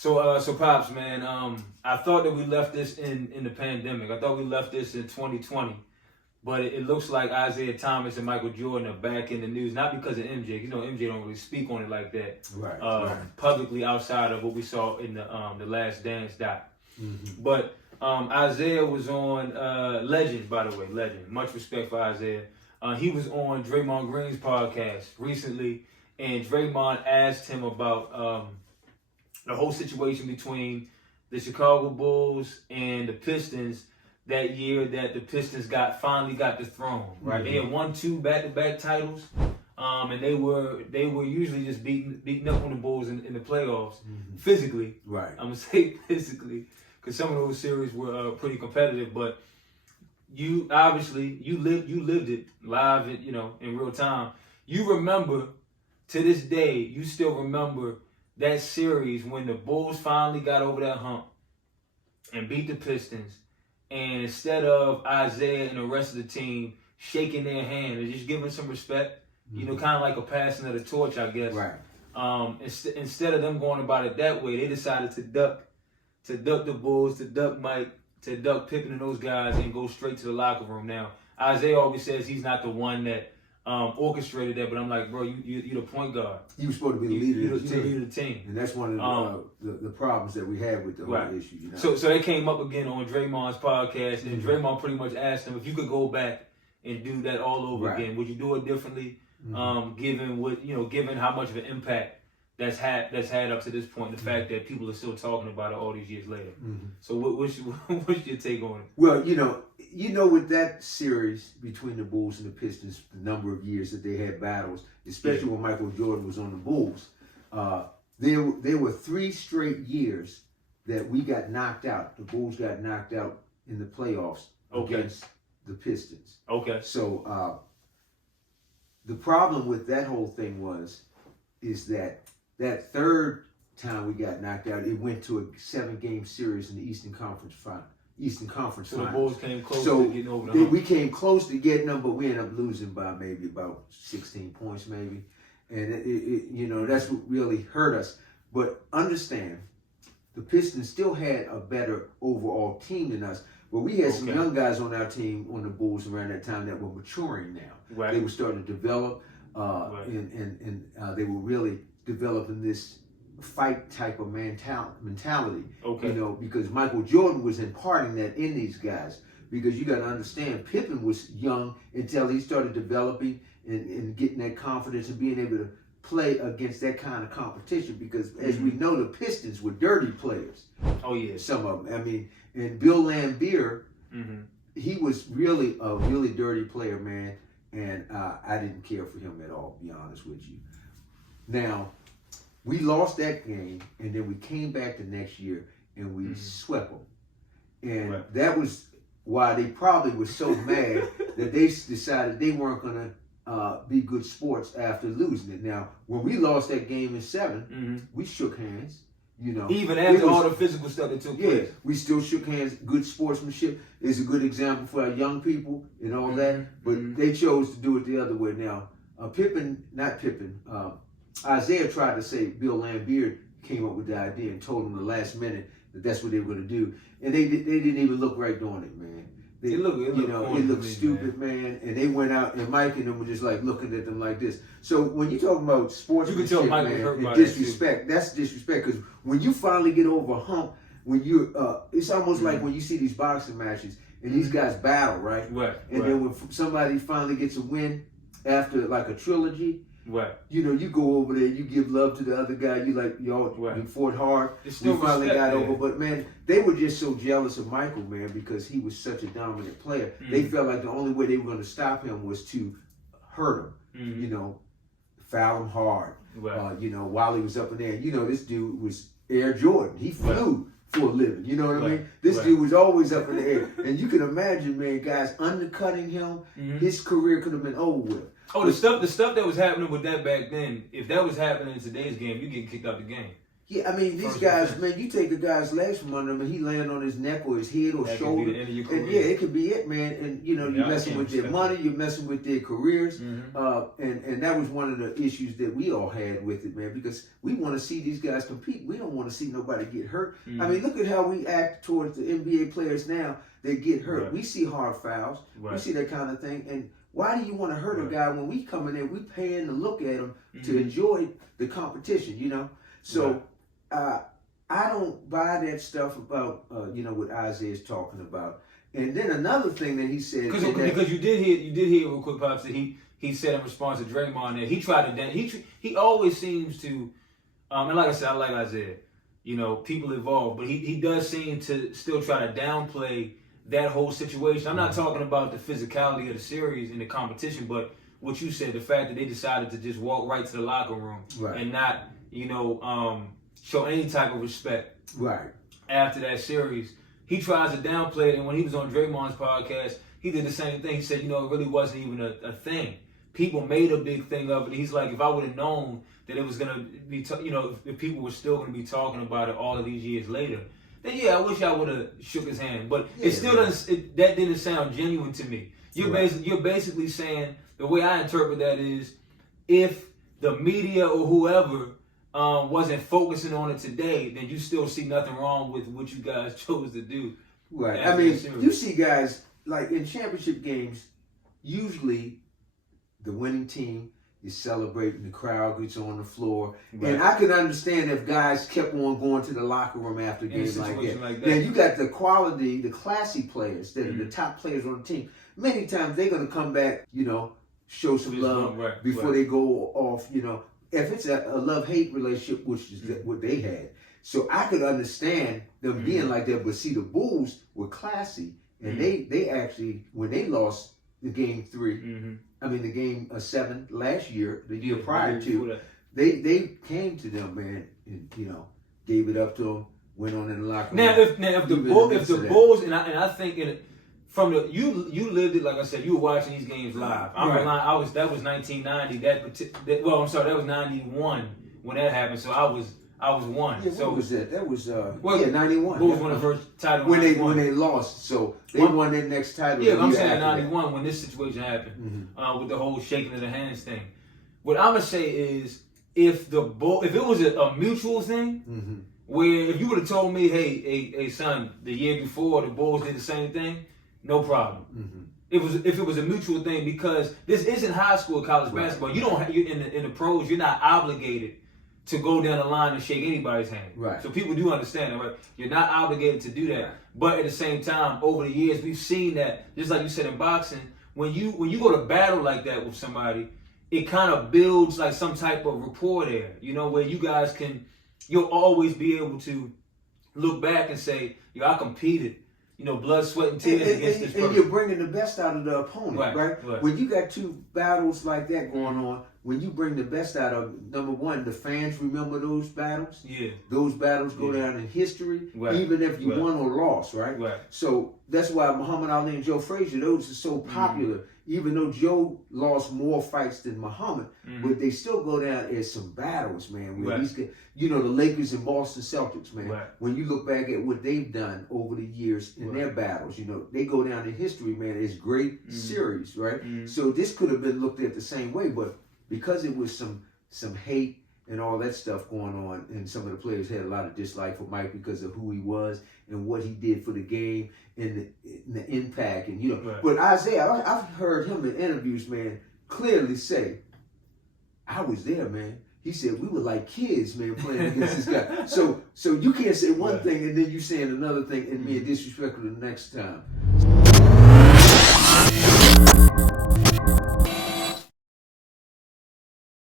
So Pops, man, I thought that we left this in the pandemic. I thought we left this in 2020. But it looks like Isiah Thomas and Michael Jordan are back in the news, not because of MJ. You know, MJ don't really speak on it like that publicly outside of what we saw in the Last Dance doc. Mm-hmm. But Isiah was on Legend, by the way, Legend. Much respect for Isiah. He was on Draymond Green's podcast recently, and Draymond asked him about the whole situation between the Chicago Bulls and the Pistons that year that the Pistons finally got the throne, right? Mm-hmm. They had won 2 back-to-back titles, and they were usually just beating up on the Bulls in the playoffs, physically. Right. I'm gonna say physically, because some of those series were pretty competitive. But you obviously you lived it live, in real time. You remember to this day, you still remember that series when the Bulls finally got over that hump and beat the Pistons. And instead of Isiah and the rest of the team shaking their hand and just giving some respect, kind of like a passing of the torch, I guess. Right. Instead of them going about it that way, they decided to duck the Bulls, to duck Mike, to duck Pippen and those guys, and go straight to the locker room. Now, Isiah always says he's not the one that orchestrated that, but I'm like, bro, you're the point guard. You were supposed to be the leader of the team. Leader of the team. And that's one of the problems that we have with the whole issue. You know? So they came up again on Draymond's podcast, and Draymond pretty much asked him if you could go back and do that all over again, would you do it differently? Given how much of an impact that's had up to this point, the fact that people are still talking about it all these years later. So what's your take on it? Well, with that series between the Bulls and the Pistons, the number of years that they had battles, especially when Michael Jordan was on the Bulls, there were 3 straight years that we got knocked out. The Bulls got knocked out in the playoffs against the Pistons. Okay. So the problem with that whole thing is that third time we got knocked out, it went to a 7-game series in the Eastern Conference Finals. So the Bulls came close to getting over the hump. We came close to getting them, but we ended up losing by maybe about 16 points, maybe. And that's what really hurt us. But understand, the Pistons still had a better overall team than us. But we had some young guys on our team, on the Bulls around that time, that were maturing now. Right. They were starting to develop, and they were really developing this fight type of mentality. Because Michael Jordan was imparting that in these guys. Because you got to understand, Pippen was young until he started developing and getting that confidence and being able to play against that kind of competition. Because as we know, the Pistons were dirty players. Oh yeah, some of them. I mean, and Bill Laimbeer, he was really a really dirty player, man. And I didn't care for him at all, to be honest with you. Now, we lost that game, and then we came back the next year, and we swept them. And that was why they probably were so mad that they decided they weren't going to be good sports after losing it. Now, when we lost that game in 7, we shook hands. Even after all the physical stuff that took place. Yeah, we still shook hands. Good sportsmanship is a good example for our young people and all that. But they chose to do it the other way. Now, Isiah tried to say Bill Laimbeer came up with the idea and told him the last minute that that's what they were going to do, and they didn't even look right doing it, man. It looked stupid, man. And they went out, and Mike and them were just like looking at them like this. So when you talk about sportsmanship, you can tell Mike and disrespect, that's disrespect. Because when you finally get over a hump, when you it's almost like when you see these boxing matches and these guys battle, right? And then when somebody finally gets a win after like a trilogy. You go over there, you give love to the other guy, you fought hard, you finally got over. But man, they were just so jealous of Michael, man, because he was such a dominant player. They felt like the only way they were going to stop him was to hurt him, foul him hard, while he was up in there. This dude was Air Jordan. He flew for a living, you know what I mean? This dude was always up in the air. And you can imagine, man, guys undercutting him, his career could have been over with. Oh, the stuff that was happening with that back then, if that was happening in today's game, you get kicked out the game. Yeah, I mean, these guys, man, you take a guy's legs from under him and he land on his neck or his head or that shoulder. Could be the end of your career. And yeah, it could be it, man. And, you know, you're messing with their money, you're messing with their careers. And that was one of the issues that we all had with it, man, because we want to see these guys compete. We don't want to see nobody get hurt. I mean, look at how we act towards the NBA players now that get hurt. Right. We see hard fouls. Right. We see that kind of thing. And why do you want to hurt a guy when we come in there, we paying to look at him to enjoy the competition, you know? So, I don't buy that stuff about, you know, what Isaiah's talking about. And then another thing that he said, because you did hear real quick, Pops, that he said in response to Draymond that he tried to he always seems to, and like I said, I like Isaiah. You know, people evolve, but he does seem to still try to downplay that whole situation. I'm not talking about the physicality of the series and the competition, but what you said, the fact that they decided to just walk right to the locker room and not, you know, show any type of respect after that series. He tries to downplay it, and when he was on Draymond's podcast, he did the same thing. He said, you know, it really wasn't even a thing. People made a big thing of it. He's like, if I would have known that it was going to be, you know, if people were still going to be talking about it all of these years later, then yeah, I wish I would have shook his hand. But it still doesn't. That didn't sound genuine to me. You're basically saying, the way I interpret that is, if the media or whoever wasn't focusing on it today, then you still see nothing wrong with what you guys chose to do. Right. I mean, you see guys, like in championship games, usually the winning team is celebrating, the crowd gets on the floor. And I can understand if guys kept on going to the locker room after games like that. Now, you got the quality, the classy players that are the top players on the team. Many times they're going to come back, you know, show some love before they go off, you know. If it's a love-hate relationship, which is what they had. So I could understand them being like that. But see, the Bulls were classy. And they actually, when they lost the game 3, I mean the game 7 last year, the year prior to, they came to them, man, and, you know, gave it up to them, went on in the locker room. Now, if the Bulls, and I think from the you lived it, like I said, you were watching these games live. I'm lying. That was 1990. That was 91 when that happened. So I was 1. Yeah, so what was that? That was 91. Bulls won the first title when they lost. So they won their next title. Yeah, I'm saying 91 when this situation happened with the whole shaking of the hands thing. What I'm gonna say is, if it was a mutual thing, where if you would have told me, hey, son, the year before the Bulls did the same thing, no problem. If it was a mutual thing, because this isn't high school, college basketball. You don't in the pros, you're not obligated to go down the line and shake anybody's hand. So people do understand that, right? You're not obligated to do that. But at the same time, over the years, we've seen that, just like you said in boxing, when you go to battle like that with somebody, it kind of builds like some type of rapport there, you know, where you guys you'll always be able to look back and say, yo, I competed. You know, blood, sweat, and tears against this person. And you're bringing the best out of the opponent, right? When you got 2 battles like that going on, when you bring the best out of, number one, the fans remember those battles. Yeah. Those battles go down in history, even if you won or lost, right? So that's why Muhammad Ali and Joe Frazier, those are so popular. Even though Joe lost more fights than Muhammad, but they still go down as some battles, man. Where you know, the Lakers and Boston Celtics, man. When you look back at what they've done over the years in their battles, you know, they go down in history, man. It's great series, right? So this could have been looked at the same way, but because it was some hate and all that stuff going on, and some of the players had a lot of dislike for Mike because of who he was and what he did for the game and the impact, and you know. But Isaiah, I've heard him in interviews, man, clearly say, "I was there, man." He said we were like kids, man, playing against this guy. So you can't say one thing and then you saying another thing and being disrespectful the next time.